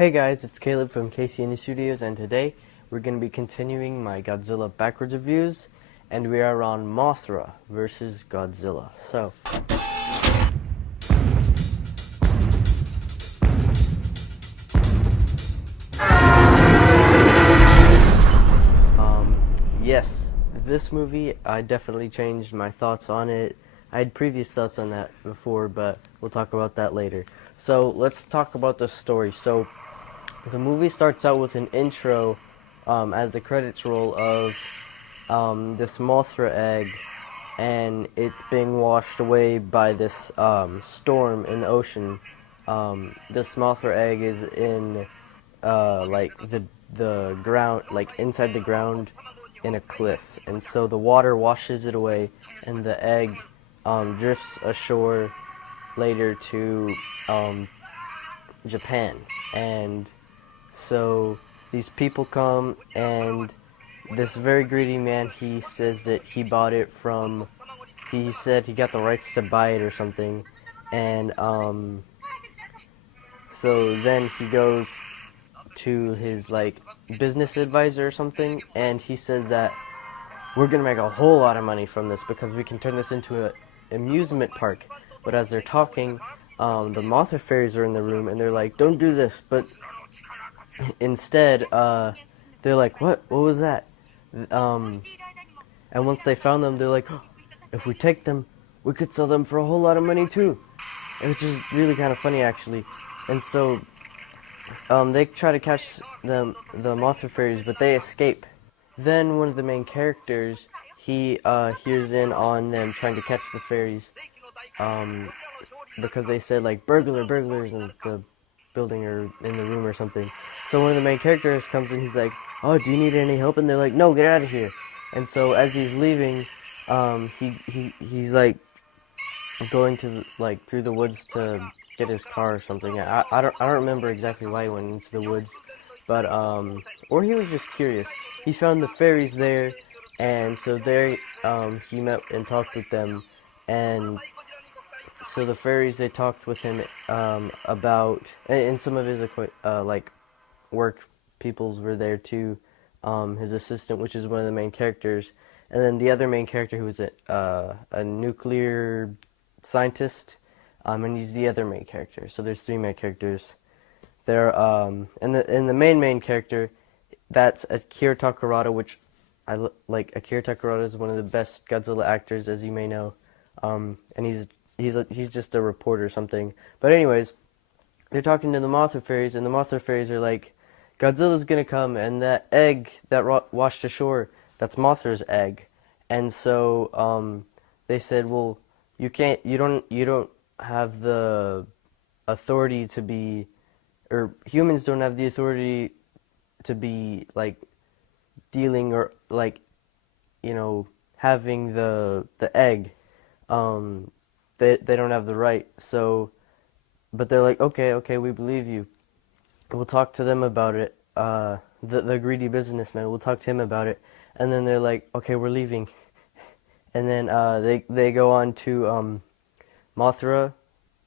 Hey guys, it's Caleb from KCNE Studios, and today we're going to be continuing my Godzilla backwards reviews, and we are on Mothra versus Godzilla. So, yes, this movie, I definitely changed my thoughts on it. I had previous thoughts on that before, but we'll talk about that later. So, let's talk about the story. So, the movie starts out with an intro as the credits roll of this Mothra egg, and it's being washed away by this storm in the ocean. This Mothra egg is in like the ground, like inside the ground in a cliff, and so the water washes it away, and the egg drifts ashore later to Japan. And so these people come, and this very greedy man, he says that he bought it from, he said he got the rights to buy it or something, and so then he goes to his like business advisor or something, and he says that we're gonna make a whole lot of money from this because we can turn this into an amusement park. But as they're talking, the Mothra fairies are in the room, and they're like, "Don't do this." But instead, they're like, What was that?" Um, and once they found them, they're like, "Oh, if we take them, we could sell them for a whole lot of money too," which is really kind of funny actually. And so they try to catch the Mothra fairies, but they escape. Then one of the main characters, he hears in on them trying to catch the fairies, because they said like burglars in the building or in the room or something. So one of the main characters comes in, he's like, "Oh, do you need any help?" And they're like, "No, get out of here." And so as he's leaving, he's like going to like through the woods to get his car or something. I don't remember exactly why he went into the woods, but or he was just curious. He found the fairies there, and so there he met and talked with them, and so the fairies, they talked with him about, and some of his like work peoples were there too. His assistant, which is one of the main characters, and then the other main character, who was a nuclear scientist, and he's the other main character. So there's three main characters. There, and the main character, that's Akira Takarada, which like. Akira Takarada is one of the best Godzilla actors, as you may know, and he's just a reporter or something. But anyways, they're talking to the Mothra fairies, and the Mothra fairies are like, "Godzilla's gonna come, and that egg that washed ashore, that's Mothra's egg." And so they said, "Well, you don't have the authority to be, or humans don't have the authority to be like dealing or like, having the egg. They don't have the right." So, but they're like, okay, we believe you. We'll talk to them about it. The greedy businessman, we'll talk to him about it. And then they're like, "Okay, we're leaving." And then they go on to Mothra,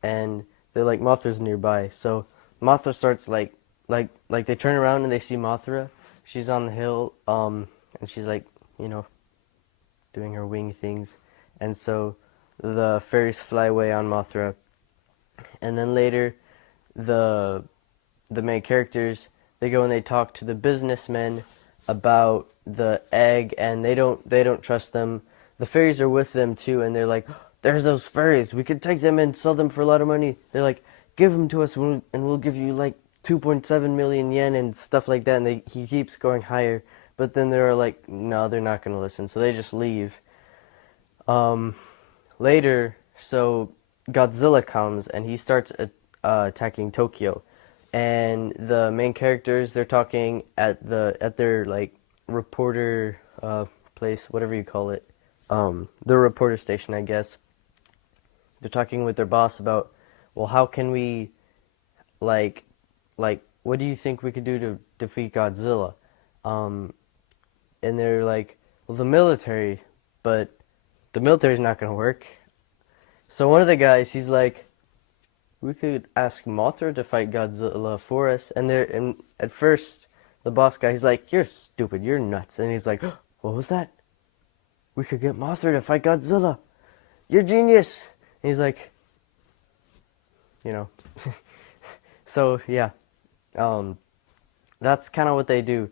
and they're like, Mothra's nearby. So Mothra starts like they turn around and they see Mothra. She's on the hill, and she's like, doing her wing things. And so the fairies fly away on Mothra. And then later, the main characters, they go and they talk to the businessmen about the egg, and they don't trust them. The fairies are with them too, and they're like, "There's those fairies. We could take them and sell them for a lot of money." They're like, "Give them to us, and we'll give you like 2.7 million yen and stuff like that." And he keeps going higher, but then they're like, "No, they're not gonna listen." So they just leave. Later, so Godzilla comes, and he starts attacking Tokyo, and the main characters, they're talking at their like reporter place, whatever you call it, the reporter station, I guess. They're talking with their boss about, well, how can we like what do you think we could do to defeat Godzilla? And they're like, well, the military, but the military's not gonna work. So one of the guys, he's like, we could ask Mothra to fight Godzilla for us. And at first, the boss guy, he's like, you're stupid, you're nuts. And he's like, what was that? We could get Mothra to fight Godzilla. You're genius. And he's like, you know. So, yeah. That's kind of what they do.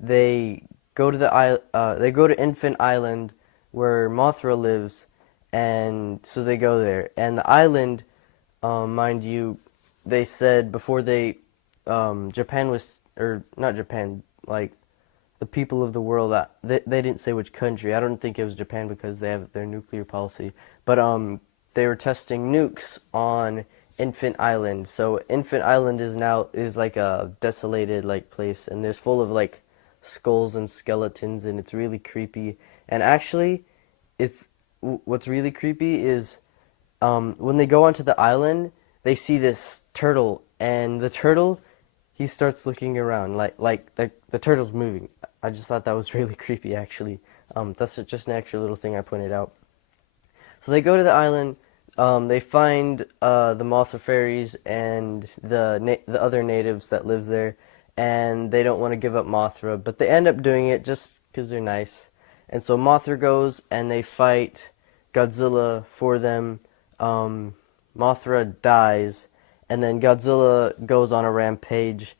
They go to they go to Infant Island where Mothra lives, and so they go there. And the island, mind you, they said before Japan was, or not Japan, like the people of the world, they didn't say which country. I don't think it was Japan because they have their nuclear policy. But they were testing nukes on Infant Island. So Infant Island is like a desolated like place, and there's full of like skulls and skeletons, and it's really creepy. And actually, what's really creepy is when they go onto the island, they see this turtle, and the turtle, he starts looking around like the turtle's moving. I just thought that was really creepy, actually. That's just an extra little thing I pointed out. So they go to the island. They find the Mothra fairies and the other natives that live there, and they don't want to give up Mothra, but they end up doing it just because they're nice. And so Mothra goes, and they fight Godzilla for them. Mothra dies, and then Godzilla goes on a rampage.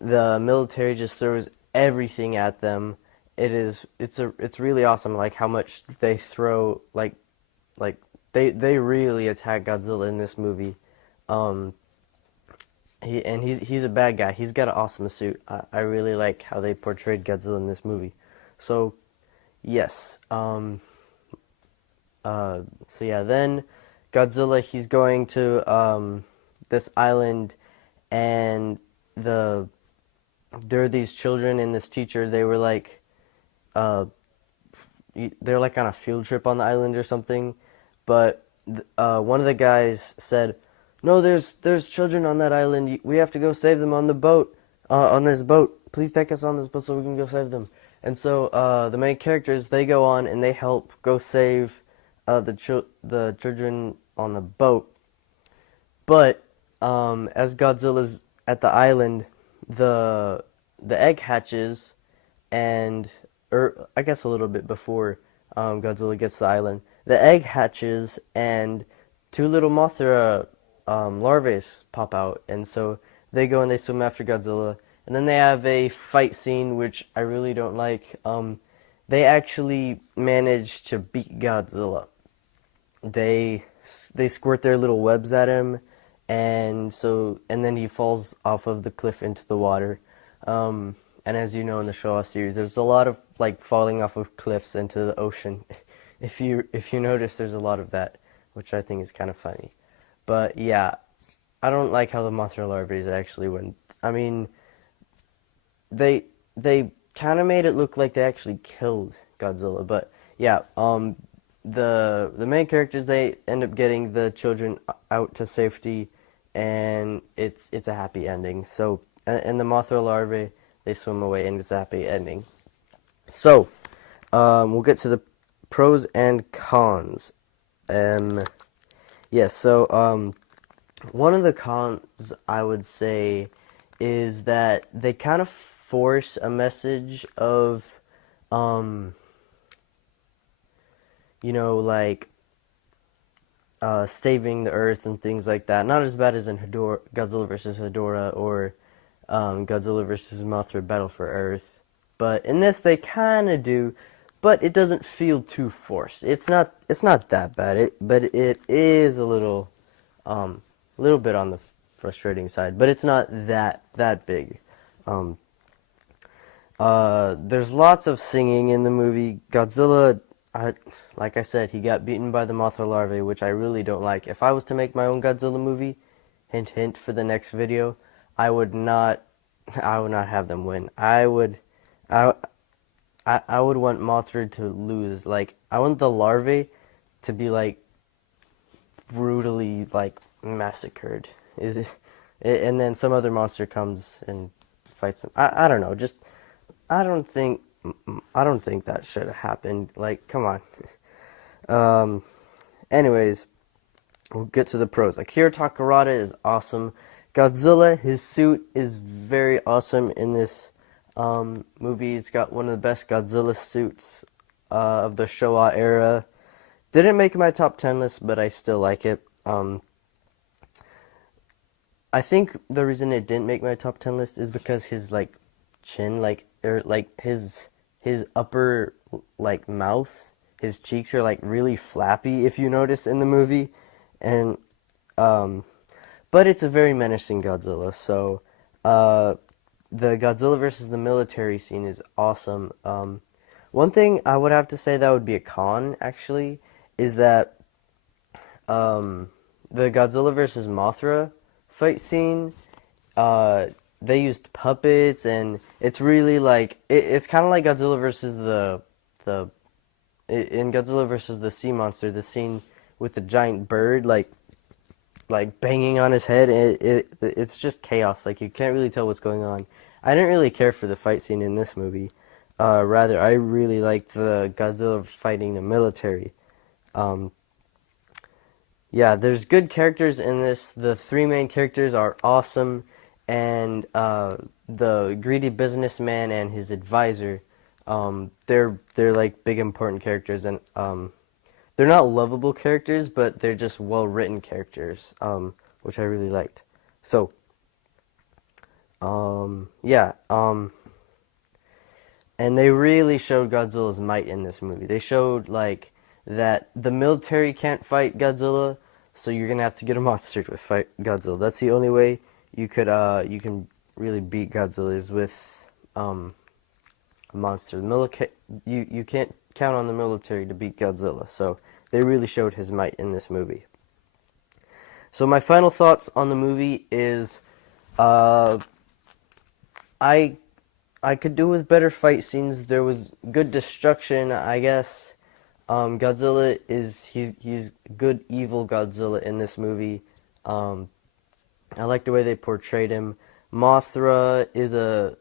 The military just throws everything at them. It's really awesome, like how much they throw, like they really attack Godzilla in this movie. He's a bad guy. He's got an awesome suit. I really like how they portrayed Godzilla in this movie. So yes. So yeah, then Godzilla, he's going to this island, and there are these children and this teacher. They were like they're like on a field trip on the island or something, but one of the guys said, no, there's children on that island. We have to go save them on the boat, on this boat. Please take us on this boat so we can go save them. And so the main characters, they go on and they help go save the children on the boat. But as Godzilla's at the island, the egg hatches, or I guess a little bit before Godzilla gets to the island, the egg hatches and two little Mothra larvae pop out, and so they go and they swim after Godzilla, and then they have a fight scene which I really don't like. They actually manage to beat Godzilla. They squirt their little webs at him, and then he falls off of the cliff into the water. And as you know, in the Showa series, there's a lot of like falling off of cliffs into the ocean. If you notice, there's a lot of that, which I think is kind of funny. But yeah, I don't like how the Mothra larvae actually went. I mean, they kind of made it look like they actually killed Godzilla. But yeah, the main characters, they end up getting the children out to safety, and it's a happy ending. So and the Mothra larvae, they swim away, and it's a happy ending. So we'll get to the pros and cons. Yes, so one of the cons, I would say, is that they kind of force a message of, like saving the Earth and things like that. Not as bad as in Godzilla vs. Hedorah or Godzilla vs. Mothra Battle for Earth. But in this, they kind of do, but it doesn't feel too forced. It's not that bad. But it is a little bit on the frustrating side. But it's not that big. There's lots of singing in the movie. Godzilla, like I said, he got beaten by the Mothra larvae, which I really don't like. If I was to make my own Godzilla movie, hint hint for the next video, I would not have them win. I would want Mothra to lose. Like, I want the larvae to be like brutally like massacred. And then some other monster comes and fights them. I don't know. Just I don't think that should have happened. Like, come on. Anyways, we'll get to the pros. Akira Takarada is awesome. Godzilla, his suit is very awesome in this movie. It's got one of the best Godzilla suits of the Showa era. Didn't make my top 10 list, but I still like it. I think the reason it didn't make my top 10 list is because his like chin, his upper like mouth, his cheeks are like really flappy if you notice in the movie, and but it's a very menacing Godzilla. So the Godzilla versus the military scene is awesome. One thing I would have to say that would be a con actually is that the Godzilla versus Mothra fight scene, they used puppets, and it's really like it's kind of like Godzilla versus in Godzilla versus the sea monster, the scene with the giant bird like banging on his head. It's just chaos. Like you can't really tell what's going on. I didn't really care for the fight scene in this movie. Rather, I really liked the Godzilla fighting the military. Yeah, there's good characters in this. The three main characters are awesome, and the greedy businessman and his advisor, they're like big important characters, and they're not lovable characters, but they're just well written characters, which I really liked. So, yeah, and they really showed Godzilla's might in this movie. They showed like that the military can't fight Godzilla, so you're gonna have to get a monster to fight Godzilla. That's the only way you can really beat Godzilla is with a monster. You can't count on the military to beat Godzilla. So they really showed his might in this movie. So my final thoughts on the movie is, I could do with better fight scenes. There was good destruction, I guess. Godzilla he's good evil Godzilla in this movie. I like the way they portrayed him. Mothra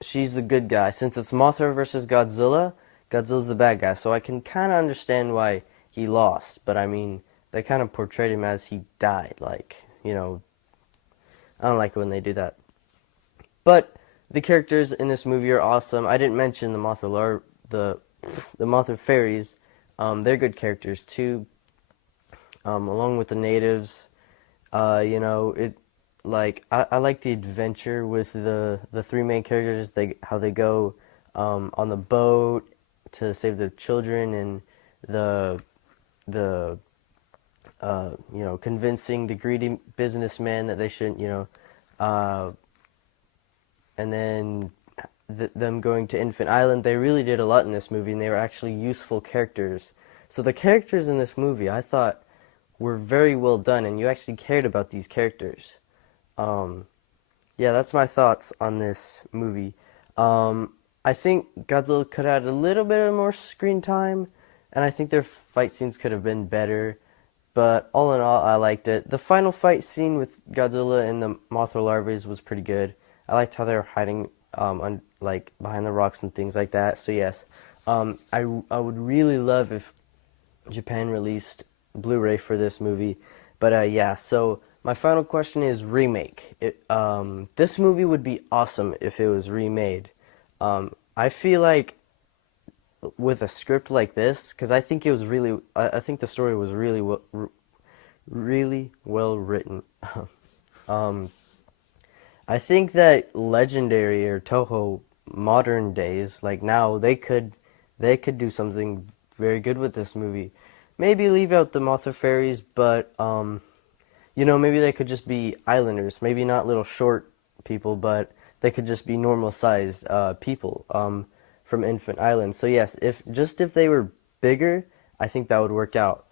she's the good guy. Since it's Mothra versus Godzilla, Godzilla's the bad guy. So I can kind of understand why he lost. But I mean, they kind of portrayed him as he died. Like, you know, I don't like it when they do that. But the characters in this movie are awesome. I didn't mention the Mothra fairies. They're good characters too. Along with the natives. You know, I like the adventure with the three main characters. How they go on the boat to save the children, and the you know, convincing the greedy businessman that they shouldn't, you know, and then them going to Infant Island. They really did a lot in this movie, and they were actually useful characters. So the characters in this movie, I thought, were very well done, and you actually cared about these characters. Yeah, that's my thoughts on this movie. I think Godzilla could have had a little bit of more screen time, and I think their fight scenes could have been better. But all in all, I liked it. The final fight scene with Godzilla and the Mothra larvae was pretty good. I liked how they were hiding, like behind the rocks and things like that. So yes, I would really love if Japan released Blu-ray for this movie. But yeah, so my final question is remake. This movie would be awesome if it was remade. I feel like with a script like this, because I think I think the story was really well written. I think that Legendary or Toho modern days, like now, they could do something very good with this movie. Maybe leave out the Mothra fairies, but you know, maybe they could just be islanders. Maybe not little short people, but they could just be normal sized people from Infant Island. So yes, if they were bigger, I think that would work out.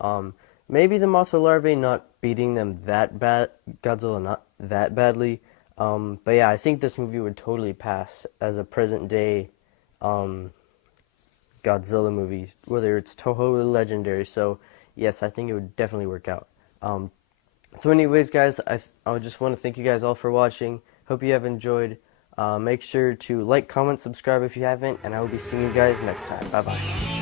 Maybe the Mothra larvae not beating them that bad, Godzilla not that badly. But yeah, I think this movie would totally pass as a present day Godzilla movie, whether it's Toho or Legendary. So yes, I think it would definitely work out. So anyways, guys, I just want to thank you guys all for watching. Hope you have enjoyed. Make sure to like, comment, subscribe if you haven't, and I will be seeing you guys next time. Bye-bye.